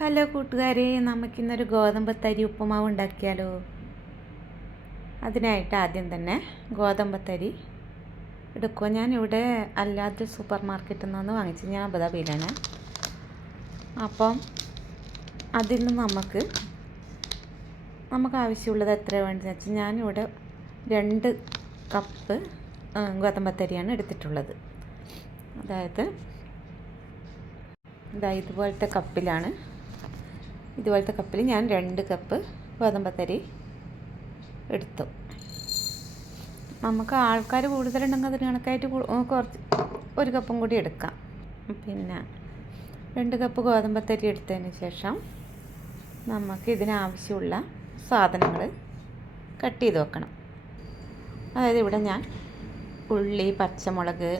Hello കൂട്ടുകാരെ, നമുക്കിന്നൊരു ഗോതമ്പത്തരി ഉപ്പുമാവ് ഉണ്ടാക്കിയാലോ. അതിനായിട്ട് ആദ്യം തന്നെ ഗോതമ്പത്തരി എടുക്കുക. ഞാനിവിടെ അല്ലാതെ സൂപ്പർ മാർക്കറ്റിൽ നിന്ന് വാങ്ങിച്ചു, ഞാൻ അബുദാബിയിലാണ്. അപ്പം അതിൽ നിന്ന് നമുക്ക് ആവശ്യമുള്ളത് എത്ര വേണ്ടതെന്ന് വെച്ചാൽ ഞാനിവിടെ 2 കപ്പ് ഗോതമ്പത്തരിയാണ് എടുത്തിട്ടുള്ളത്. അതായത് ഇതുപോലത്തെ കപ്പിൽ ഞാൻ 2 കപ്പ് ഗോതമ്പത്തരി എടുത്തു. നമുക്ക് ആൾക്കാർ കൂടുതലുണ്ടെങ്കിൽ അതിന് കണക്കായിട്ട് കുറച്ച് 1 കപ്പും കൂടി എടുക്കാം. പിന്നെ 2 കപ്പ് ഗോതമ്പത്തരി എടുത്തതിന് ശേഷം നമുക്ക് ഇതിനാവശ്യമുള്ള സാധനങ്ങൾ കട്ട് ചെയ്ത് വെക്കണം. അതായത് ഇവിടെ ഞാൻ ഉള്ളി, പച്ചമുളക്,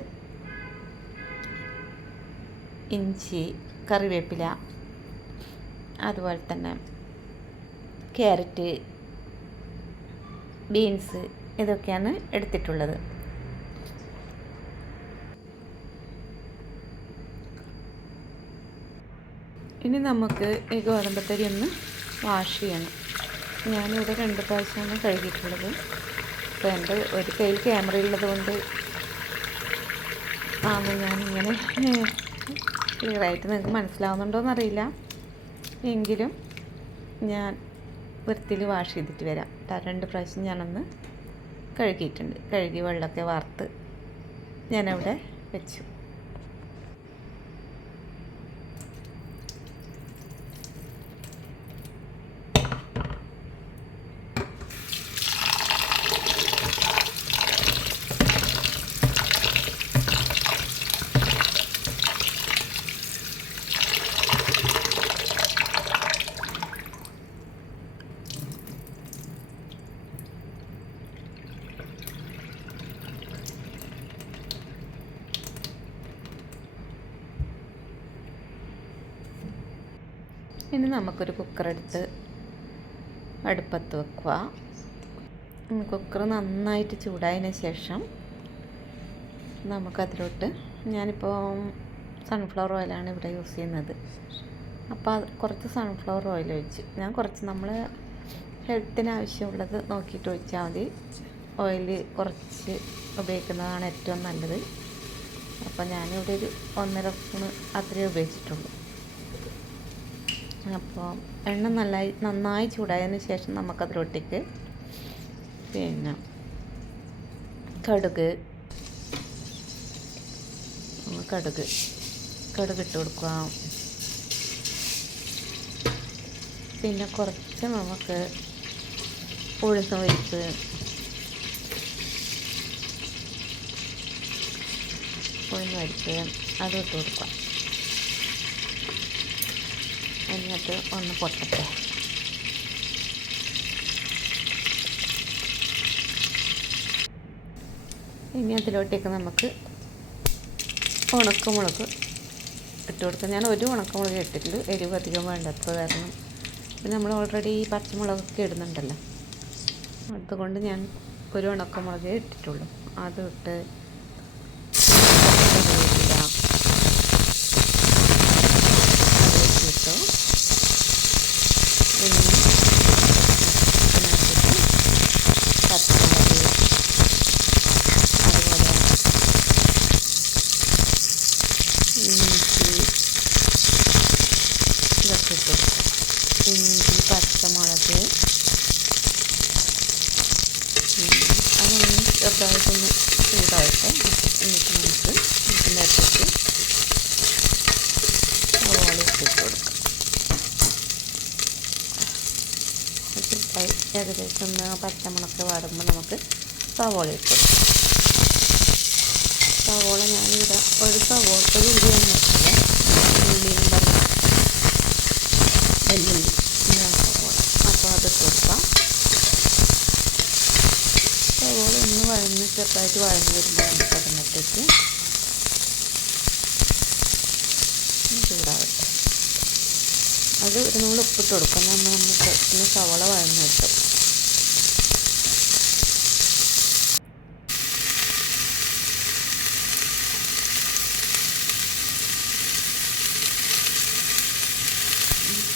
ഇഞ്ചി, കറിവേപ്പില, അതുപോലെ തന്നെ ക്യാരറ്റ്, ബീൻസ്, ഇതൊക്കെയാണ് എടുത്തിട്ടുള്ളത്. ഇനി നമുക്ക് ഈ ഗോതമ്പത്തരി ഒന്ന് വാഷ് ചെയ്യണം. ഞാനിവിടെ 2 പ്രാവശ്യമാണ് കഴുകിയിട്ടുള്ളത്. അപ്പോൾ എൻ്റെ ഒരു കയ്യിൽ ക്യാമറ ഉള്ളത് കൊണ്ട് ഞാനിങ്ങനെ ക്ലിയറായിട്ട് നിങ്ങൾക്ക് മനസ്സിലാവുന്നുണ്ടോയെന്നറിയില്ല. എങ്കിലും ഞാൻ വൃത്തിയിൽ വാഷ് ചെയ്തിട്ട് വരാം. 2 പ്രാവശ്യം ഞാനൊന്ന് കഴുകിയിട്ടുണ്ട്. കഴുകി വെള്ളമൊക്കെ വാർത്ത് ഞാനവിടെ വെച്ചു. ഇനി നമുക്കൊരു കുക്കറെടുത്ത് അടുപ്പത്ത് വെക്കുക. കുക്കർ നന്നായിട്ട് ചൂടായതിന് ശേഷം നമുക്കതിലോട്ട്, ഞാനിപ്പോൾ സൺഫ്ലവർ ഓയിലാണ് ഇവിടെ യൂസ് ചെയ്യുന്നത്. അപ്പോൾ കുറച്ച് സൺഫ്ലവർ ഓയിൽ ഒഴിച്ച്, ഞാൻ കുറച്ച് നമ്മൾ ഹെൽത്തിന് ആവശ്യമുള്ളത് നോക്കിയിട്ട് ഒഴിച്ചാൽ മതി. ഓയിൽ കുറച്ച് ഉപയോഗിക്കുന്നതാണ് ഏറ്റവും നല്ലത്. അപ്പോൾ ഞാനിവിടെ ഒരു 1.5 സ്പൂണ് അത്രയേ ഉപയോഗിച്ചിട്ടുള്ളൂ. അപ്പോൾ എണ്ണ നന്നായി ചൂടായതിന് ശേഷം നമുക്കതിലോട്ടേക്ക് പിന്നെ കടുക് ഇട്ട് കൊടുക്കുക. പിന്നെ കുറച്ച് നമുക്ക് ഉഴുന്ന് പരിപ്പ്, അതും ഇട്ട് കൊടുക്കുക. എന്നിട്ട് ഒന്ന് പൊട്ടട്ടെ. ഇനി അതിലോട്ടേക്ക് നമുക്ക് ഉണക്കമുളക് ഇട്ട് കൊടുക്കാം. ഞാൻ 1 ഉണക്കമുളക് ഇട്ടിട്ടുണ്ട്, എരിവ് അധികം വേണ്ടാത്ത കാരണം. പിന്നെ നമ്മൾ ഓൾറെഡി പച്ചമുളകൊക്കെ ഇടുന്നുണ്ടല്ലോ, അതുകൊണ്ട് ഞാൻ 1 ഉണക്കമുളകേ ഇട്ടിട്ടുള്ളൂ. അതിട്ട് ഇഞ്ചി, പച്ചമുളക്, അതൊന്ന് ചെറുതായിട്ടൊന്ന് ചൂടായിട്ട് എന്നിട്ട് നമുക്ക് ഇതിൻ്റെ അടുത്തേക്ക് സവാള ഇട്ട് കൊടുക്കാം. ഏകദേശം ഒന്ന് പച്ചമുളക് വാടുമ്പോൾ നമുക്ക് സവാള ഇട്ട് കൊടുക്കാം. സവാള ഞാനിവിടെ ഒരു ഉള്ളിയാണ് വെച്ചത്. ഉള്ളിയും വെല്ലുള്ളി, സവാള. അപ്പോൾ അതിട്ട് കൊടുക്കാം. സവാള ഒന്ന് ചെറുതായിട്ട് വഴഞ്ഞ് വരുമ്പോൾ നമുക്ക് അതിനകത്തേക്ക് ചൂടാവട്ടെ. അത് ഒരു നമ്മൾ ഉപ്പിട്ട് കൊടുക്കാം. നമുക്ക് സവാള വഴഞ്ഞ് കിട്ടും.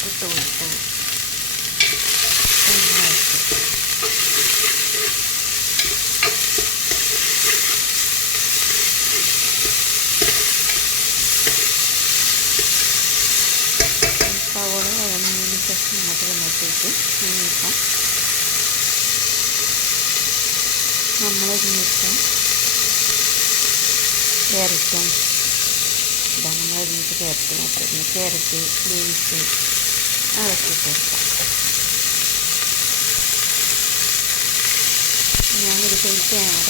ഉപ്പിട്ട് കൊടുത്തു. നന്നായിട്ട് സവോള വഴന്നതിന് ശേഷം നമുക്ക് വന്നിട്ട് ഇനിയിപ്പം നമ്മളൊരുമിപ്പം ക്യാരറ്റും ഇതാ നമ്മളൊരുമിച്ച് ക്യാരറ്റ് മാറ്റിയിരുന്നു. ക്യാരറ്റ്, ബീൻസ് അതൊക്കെ ഇട്ട് കൊടുക്കാം. ഞാനൊരു കൈ ക്യാമറ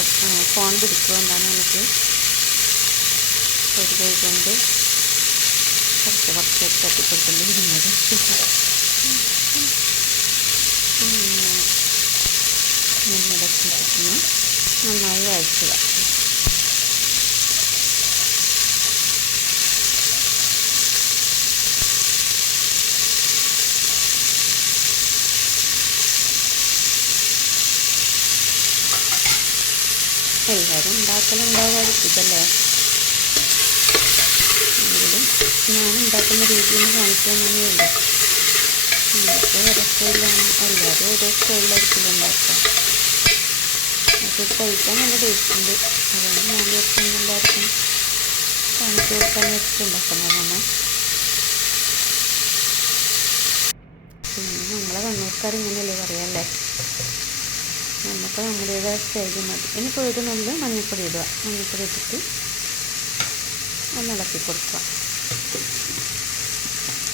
ഫോൺ പിടിക്കുകൊണ്ടാണ് എനിക്ക് ഒരു കൈ കൊണ്ട് കുറച്ച് തട്ടിക്കൊടുക്കേണ്ടിയിരുന്നത്. പിന്നെ ഇടയ്ക്ക് നന്നായി വഴറ്റുക. എല്ലാവരും ഉണ്ടാക്കലുണ്ടാവായിരിക്കും ഇതല്ലേ. എങ്കിലും ഞാൻ ഉണ്ടാക്കുന്ന രീതിയിൽ കാണിച്ചു തന്നേ ഉള്ളൂ. നിങ്ങൾക്ക് ഓരോ സ്റ്റൈലാണ്, എല്ലാവരും ഓരോ സ്റ്റൈലായിരിക്കും ഉണ്ടാക്കുക. അത് കഴിക്കാൻ നല്ല ടേസ്റ്റ് ഉണ്ട്. അതുകൊണ്ട് ഞാൻ വിചാരിച്ചു എല്ലാവർക്കും കാണിച്ചു കൊടുക്കാൻ വെച്ചിട്ടുണ്ടാക്കുന്നതാണ്. പിന്നെ നമ്മളെ കണ്ണൂർക്കാർ ഇങ്ങനെയല്ലേ പറയാല്ലേ, നമുക്ക് നമ്മുടേതായ സ്റ്റൈല് മതി. ഇനിയിപ്പോൾ ഒരു നുള്ളി മഞ്ഞൾപ്പൊടി ഇടുക. മഞ്ഞൾപ്പൊടി ഇട്ടിട്ട് ഒന്ന് ഇളക്കി കൊടുക്കുക.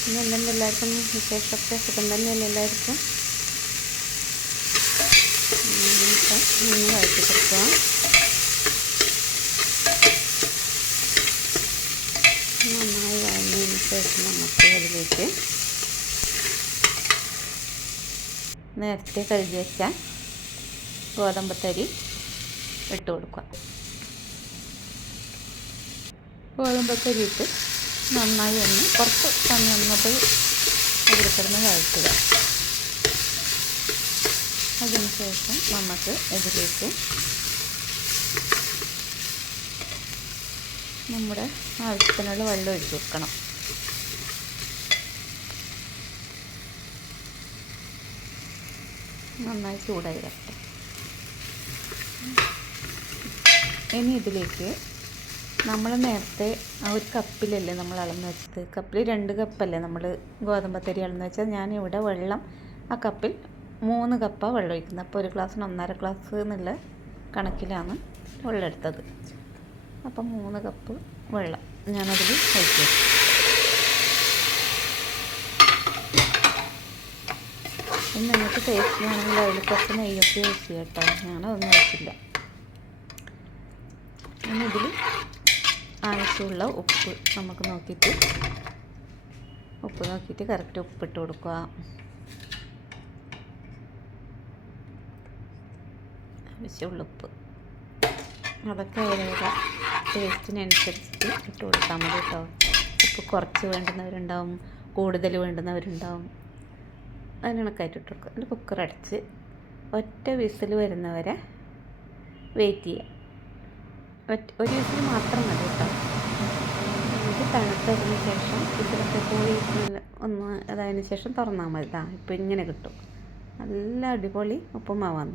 ഇനി എന്തെങ്കിലും എല്ലാവർക്കും വിശേഷമൊക്കെ സുഖം തന്നെയല്ലേ എല്ലാവർക്കും. ഒന്ന് വഴറ്റി കൊടുക്കുക. നന്നായി വഴഞ്ഞതിന് ശേഷം നമുക്ക് അതിലേക്ക് നേരത്തെ കഴുകി വയ്ക്കാൻ ഗോതമ്പത്തരി ഇട്ട് കൊടുക്കുക. ഗോതമ്പത്തരി ഇട്ട് നന്നായി ഒന്ന് കുറച്ച് സമയം ഒന്നത് അതിലിക്കിടന്ന് വഴറ്റുക. അതിന് ശേഷം നമുക്ക് ഇതിലേക്ക് നമ്മുടെ ആവശ്യത്തിനുള്ള വെള്ളം ഒഴിച്ച് കൊടുക്കണം. നന്നായി ചൂടായി വരട്ടെ. ഇനി ഇതിലേക്ക് നമ്മൾ നേരത്തെ ആ ഒരു കപ്പിലല്ലേ നമ്മൾ അളന്ന് വെച്ചത്, കപ്പിൽ 2 കപ്പല്ലേ നമ്മൾ ഗോതമ്പത്തരി അളന്ന് വെച്ചാൽ, ഞാനിവിടെ വെള്ളം ആ കപ്പിൽ 3 കപ്പാണ് വെള്ളം ഒഴിക്കുന്നത്. അപ്പോൾ ഒരു ഗ്ലാസ്സിന് 1.5 ഗ്ലാസ് എന്നുള്ള കണക്കിലാണ് വെള്ളം എടുത്തത്. അപ്പം 3 കപ്പ് വെള്ളം ഞാനതിൽ ഒഴിച്ചു വെച്ചു. ഇനി നിങ്ങൾക്ക് ടേസ്റ്റ് വേണമെങ്കിൽ അതിൽ കുറച്ച് നെയ്യൊക്കെ യൂസ് ചെയ്യാം കേട്ടോ. ഞാനതൊന്നും ഒഴിച്ചില്ല. ഇനി ഇതിൽ ആവശ്യമുള്ള ഉപ്പ് നമുക്ക് നോക്കിയിട്ട് കറക്റ്റ് ഉപ്പിട്ട് കൊടുക്കുക. ആവശ്യമുള്ള ഉപ്പ് അതൊക്കെ അവരവരുടെ ടേസ്റ്റിനനുസരിച്ചിട്ട് ഇട്ട് കൊടുത്താൽ മതി കേട്ടോ. ഉപ്പ് കുറച്ച് വേണ്ടുന്നവരുണ്ടാവും, കൂടുതൽ വേണ്ടുന്നവരുണ്ടാവും. അതിനൊക്കെയായിട്ട് ഇട്ട് കൊടുക്കുക. എന്നിട്ട് കുക്കർ അടച്ച് ഒറ്റ വിസിൽ വരുന്നവരെ വെയിറ്റ് ചെയ്യുക. ഒരു വിസിൽ മാത്രം മതി കേട്ടോ. എന്നിട്ട് തണുത്തതിന് ശേഷം വിസിലൊക്കെ പോയി ഒന്ന് അതായതിനു ശേഷം തുറന്നാൽ മതി. ഇപ്പോൾ ഇങ്ങനെ കിട്ടും. നല്ല അടിപൊളി ഉപ്പുമാവാണ്.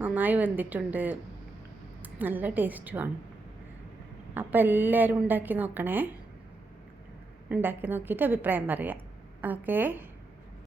നന്നായി വെന്തിട്ടുണ്ട്, നല്ല ടേസ്റ്റുമാണ്. അപ്പോൾ എല്ലാവരും ഉണ്ടാക്കി നോക്കണേ. ഉണ്ടാക്കി നോക്കിയിട്ട് അഭിപ്രായം പറയാം. ഓക്കേ.